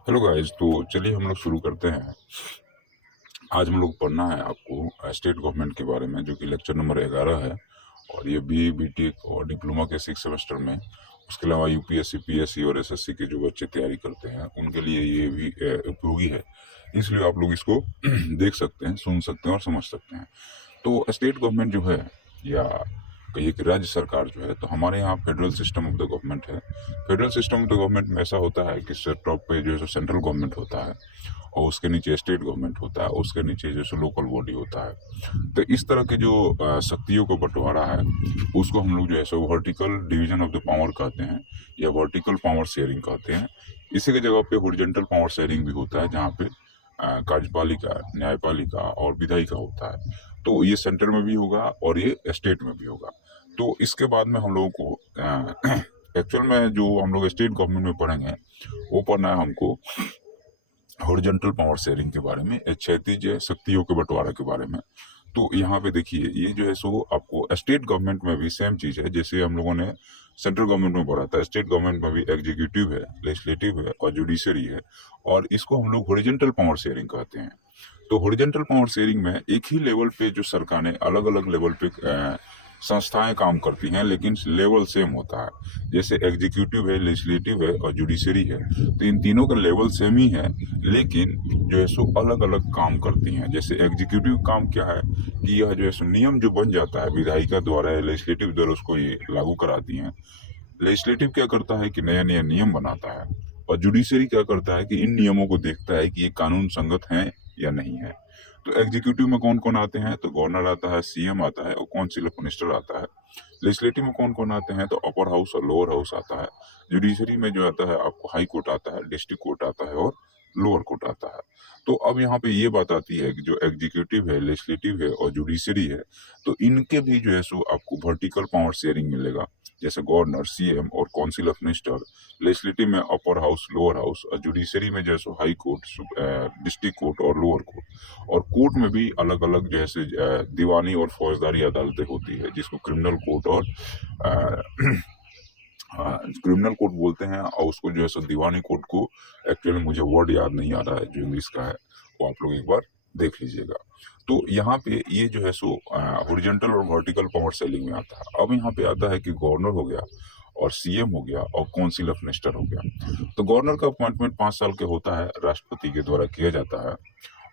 Hello guys, तो चलिए हम लोग शुरू करते हैं। आज हम लोग पढ़ना है आपको स्टेट गवर्नमेंट के बारे में, जो कि लेक्चर नंबर 11 है। और ये बी बीटेक और डिप्लोमा के 6 सेमेस्टर में, उसके अलावा यूपीएससी पीएससी और एसएससी के जो बच्चे तैयारी करते हैं उनके लिए ये भी उपयोगी है। इसलिए आप लोग इसको देख सकते हैं, सुन सकते हैं और समझ सकते हैं। तो स्टेट गवर्नमेंट जो है, या कहिए कि राज्य सरकार जो है, तो हमारे यहाँ federal system of the government है। Federal system of the government में ऐसा होता है कि टॉप पे जो है सेंट्रल गवर्नमेंट होता है, और उसके नीचे स्टेट गवर्नमेंट होता है, उसके नीचे जैसे लोकल बॉडी होता है। तो इस तरह के जो शक्तियों को बंटवारा है, उसको हम लोग जो है सो vertical division of the power कहते हैं, या वर्टिकल पावर शेयरिंग कहते हैं। इसी की जगह पे हॉरिजॉन्टल पावर शेयरिंग भी होता है, जहाँ पे कार्यपालिका, न्यायपालिका और विधायिका होता है। तो ये सेंटर में भी होगा और ये स्टेट में भी होगा। तो इसके बाद में हम लोगों को एक्चुअल में जो हम लोग स्टेट गवर्नमेंट में पढ़ेंगे, वो पढ़ना है हमको हॉरिजॉन्टल पावर शेयरिंग के बारे में, क्षैतिज शक्तियों के बंटवारे के बारे में। तो यहाँ पे देखिए, ये जो है सो आपको स्टेट गवर्नमेंट में भी सेम चीज है, जैसे हम लोगों ने सेंट्रल गवर्नमेंट में पढ़ा था। स्टेट गवर्नमेंट में भी एग्जीक्यूटिव है, लेजिस्लेटिव है और जुडिशरी है, और इसको हम लोग हॉरिजॉन्टल पावर शेयरिंग कहते हैं। तो हॉरिजॉन्टल पावर शेयरिंग में एक ही लेवल पे जो सरकारें अलग अलग लेवल पे संस्थाएं काम करती हैं, लेकिन लेवल सेम होता है। जैसे एग्जीक्यूटिव है, लेजिस्लेटिव है और जुडिशरी है, तो इन तीनों का लेवल सेम ही है, लेकिन जो है सो अलग अलग काम करती हैं। जैसे एग्जीक्यूटिव काम क्या है कि यह जो है सो नियम जो बन जाता है विधायिका द्वारा या लेजिस्लेटिव द्वारा, उसको ये लागू कराती हैं। लेजिस्लेटिव क्या करता है कि नया नया नियम बनाता है, और जुडिशरी क्या करता है कि इन नियमों को देखता है कि ये कानून संगत हैं या नहीं है। तो एग्जीक्यूटिव में कौन कौन आते हैं, तो गवर्नर आता है, सीएम आता है और काउंसिल ऑफ मिनिस्टर आता है। लेजिस्लेटिव में कौन कौन आते हैं, तो अपर हाउस और लोअर हाउस आता है। जुडिशरी में जो आता है आपको हाई कोर्ट आता है, डिस्ट्रिक्ट कोर्ट आता है और लोअर कोर्ट आता है। तो अब यहाँ पे ये बात आती है कि जो एग्जीक्यूटिव है, लेजिस्लेटिव है और जुडिशरी है, तो इनके भी जो है सो आपको वर्टिकल पावर शेयरिंग मिलेगा। जैसे गवर्नर, सीएम और काउंसिल ऑफ मिनिस्टर। लेजिस्लेटिव में अपर हाउस, लोअर हाउस, और जुडिशरी में जैसे हाई कोर्ट, डिस्ट्रिक्ट कोर्ट और लोअर कोर्ट। और कोर्ट में भी अलग अलग जैसे दीवानी और फौजदारी अदालतें होती है, जिसको क्रिमिनल कोर्ट और क्रिमिनल कोर्ट बोलते हैं, और उसको जो है सो दीवानी कोर्ट को, एक्चुअली मुझे वर्ड याद नहीं आ रहा है जो इंग्लिश का है, वो आप लोग एक बार देख लीजिएगा। तो यहाँ पे ये जो है सो हॉरिजॉन्टल और वर्टिकल पावर सेलिंग में आता है। अब यहाँ पे आता है कि गवर्नर हो गया और सीएम हो गया और काउंसिल ऑफ मिनिस्टर हो गया। तो गवर्नर का अपॉइंटमेंट 5 साल के होता है, राष्ट्रपति के द्वारा किया जाता है।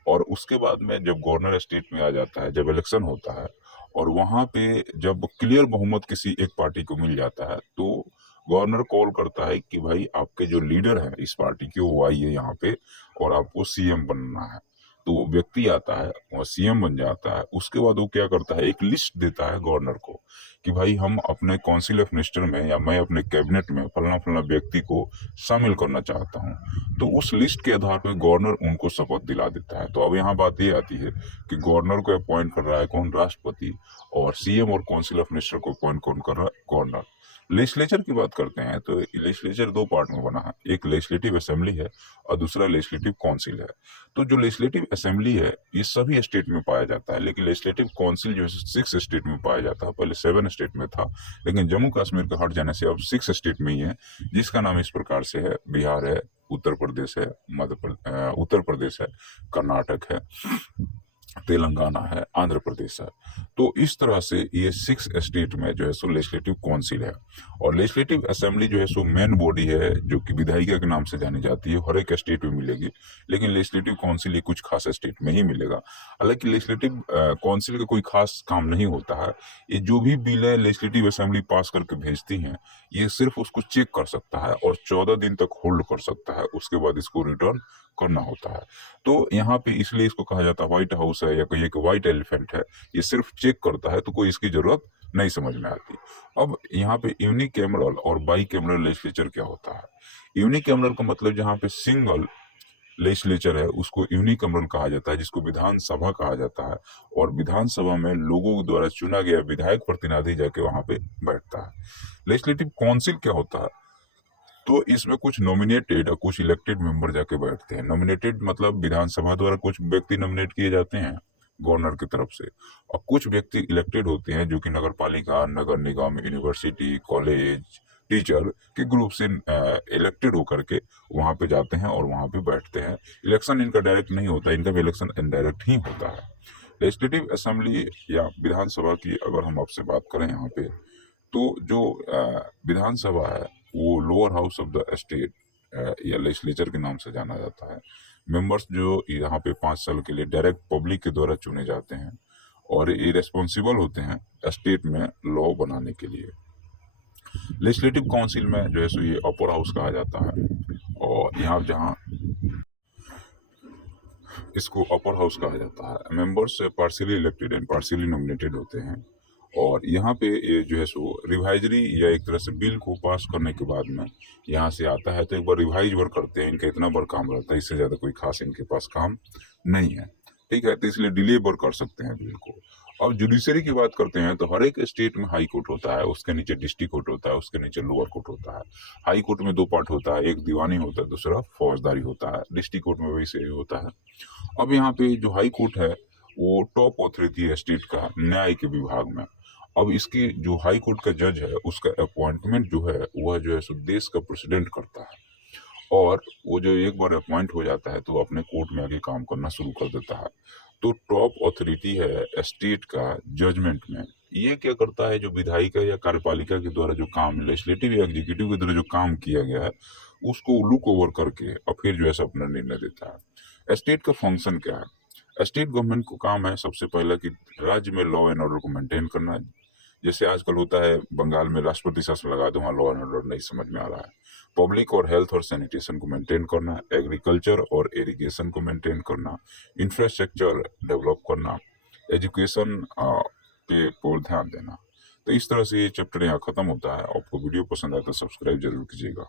और उसके बाद में जब गवर्नर स्टेट में आ जाता है, जब इलेक्शन होता है, और वहां पे जब क्लियर बहुमत किसी एक पार्टी को मिल जाता है, तो गवर्नर कॉल करता है कि भाई आपके जो लीडर है इस पार्टी के, वो आइए यहाँ पे और आपको सीएम बनना है। तो वो व्यक्ति आता है और सीएम बन जाता है। उसके बाद वो क्या करता है, एक लिस्ट देता है गवर्नर को कि भाई हम अपने काउंसिल ऑफ मिनिस्टर में, या मैं अपने कैबिनेट में फलना फलना व्यक्ति को शामिल करना चाहता हूँ। तो उस लिस्ट के आधार पर गवर्नर उनको शपथ दिला देता है। तो अब यहाँ बात ये आती है कि गवर्नर को अपॉइंट कर रहा है कौन, राष्ट्रपति, और सीएम और काउंसिल ऑफ मिनिस्टर को अपॉइंट कौन कर रहा है, गवर्नर। लेजिस्लेचर की बात करते हैं तो लेजिस्लेचर 2 पार्ट में बना है, एक लेजिस्लेटिव असेंबली है और दूसरा लेजिस्लेटिव काउंसिल है। तो जो लेजिस्लेटिव असेंबली है ये सभी स्टेट में पाया जाता है, लेकिन लेजिस्लेटिव काउंसिल जो है 6 स्टेट में पाया जाता है। पहले 7 स्टेट में था, लेकिन जम्मू कश्मीर का हट जाने से अब 6 स्टेट में ही है, जिसका नाम इस प्रकार से है: बिहार है, उत्तर प्रदेश है, उत्तर प्रदेश है, कर्नाटक है, तेलंगाना है, आंध्र प्रदेश है। तो इस तरह से ये 6 स्टेट में जो है सो लेजिस्लेटिव काउंसिल है। और लेजिस्लेटिव असेंबली जो है सो मेन बॉडी है, जो कि विधायिका के नाम से जानी जाती है, हर एक स्टेट में मिलेगी। लेकिन लेजिस्लेटिव काउंसिल ये कुछ खास स्टेट में ही मिलेगा। हालांकि लेजिस्लेटिव काउंसिल का कोई खास काम नहीं होता है। ये जो भी बिल है लेजिस्लेटिव असेंबली पास करके भेजती है, ये सिर्फ उसको चेक कर सकता है और 14 दिन तक होल्ड कर सकता है, उसके बाद इसको रिटर्न करना होता है। तो यहाँ पे इसलिए इसको कहा जाता है व्हाइट हाउस है, या कोई एक व्हाइट एलिफेंट है। ये सिर्फ चेक करता है, तो कोई इसकी जरूरत नहीं समझ में आती। अब यहाँ पे यूनिकैमरल और बाई कैमरल लेजिस्लेचर क्या होता है। यूनिकैमरल का मतलब जहाँ पे सिंगल लेजिस्लेचर है उसको यूनिकैमरल कहा जाता है, जिसको विधानसभा कहा जाता है। और विधानसभा में लोगों द्वारा चुना गया विधायक प्रतिनिधि जाके वहां पे बैठता है। लेजिस्लेटिव काउंसिल क्या होता है, तो इसमें कुछ नॉमिनेटेड और कुछ इलेक्टेड मेंबर जाके बैठते हैं। नॉमिनेटेड मतलब विधानसभा द्वारा कुछ व्यक्ति नॉमिनेट किए जाते हैं गवर्नर की तरफ से, और कुछ व्यक्ति इलेक्टेड होते हैं जो कि नगर पालिका, नगर निगम, यूनिवर्सिटी, कॉलेज, टीचर के ग्रुप से इलेक्टेड होकर के वहाँ पे जाते हैं और वहाँ पे बैठते हैं। इलेक्शन इनका डायरेक्ट नहीं होता, इनका भी इलेक्शन इनडायरेक्ट ही होता है। लेजिस्लेटिव असेंबली या विधानसभा की अगर हम आपसे बात करें यहाँ पे, तो जो विधानसभा है वो lower house of the state या लेजिस्लेचर के नाम से जाना जाता है। मेंबर्स जो यहाँ पे 5 साल के लिए डायरेक्ट पब्लिक के द्वारा चुने जाते हैं और ये रेस्पॉन्सिबल होते हैं स्टेट में लॉ बनाने के लिए। लेजिस्लेटिव काउंसिल में जो है सो ये अपर हाउस कहा जाता है और यहाँ जहाँ इसको अपर हाउस कहा जाता है। Members partially elected and partially nominated होते हैं और यहाँ पे ये जो है सो रिवाइजरी या एक तरह से बिल को पास करने के बाद में यहाँ से आता है तो एक बार रिवाइज वर्क करते हैं। इनका इतना बड़ा काम रहता है, इससे ज़्यादा कोई खास इनके पास काम नहीं है, ठीक है। तो इसलिए डिले वर्क कर सकते हैं बिल को। अब जुडिशरी की बात करते हैं तो हर एक स्टेट में हाई कोर्ट होता है, उसके नीचे डिस्ट्रिक्ट कोर्ट होता है, उसके नीचे लोअर कोर्ट होता है। हाई कोर्ट में 2 पार्ट होता है, एक दीवानी होता है, दूसरा फौजदारी होता है। डिस्ट्रिक्ट कोर्ट में वैसे ही होता है। अब यहाँ पे जो हाई कोर्ट है वो टॉप ऑथोरिटी है स्टेट का न्याय के विभाग में। अब इसकी जो हाई कोर्ट का जज है उसका अपॉइंटमेंट जो है वह जो है सो देश का प्रेसिडेंट करता है और वो जो एक बार अपॉइंट हो जाता है तो वो अपने कोर्ट में आके काम करना शुरू कर देता है। तो टॉप ऑथोरिटी है स्टेट का जजमेंट में। ये क्या करता है, जो विधायिका या कार्यपालिका के द्वारा जो काम लेजिस्लेटिव या एग्जीक्यूटिव के द्वारा जो काम किया गया है उसको लुक ओवर करके और फिर जो है सो अपना निर्णय देता है। स्टेट का फंक्शन क्या है? स्टेट गवर्नमेंट को काम है सबसे पहला कि राज्य में लॉ एंड ऑर्डर को मेंटेन करना। जैसे आजकल होता है बंगाल में राष्ट्रपति शासन लगा दो, वहाँ लॉ एंड ऑर्डर नहीं समझ में आ रहा है। पब्लिक और हेल्थ और सैनिटेशन को मेंटेन करना, एग्रीकल्चर और इरिगेशन को मेंटेन करना, इंफ्रास्ट्रक्चर डेवलप करना, एजुकेशन पे पर ध्यान देना। तो इस तरह से ये चैप्टर यहाँ खत्म होता है। आपको वीडियो पसंद आया तो सब्सक्राइब जरूर कीजिएगा।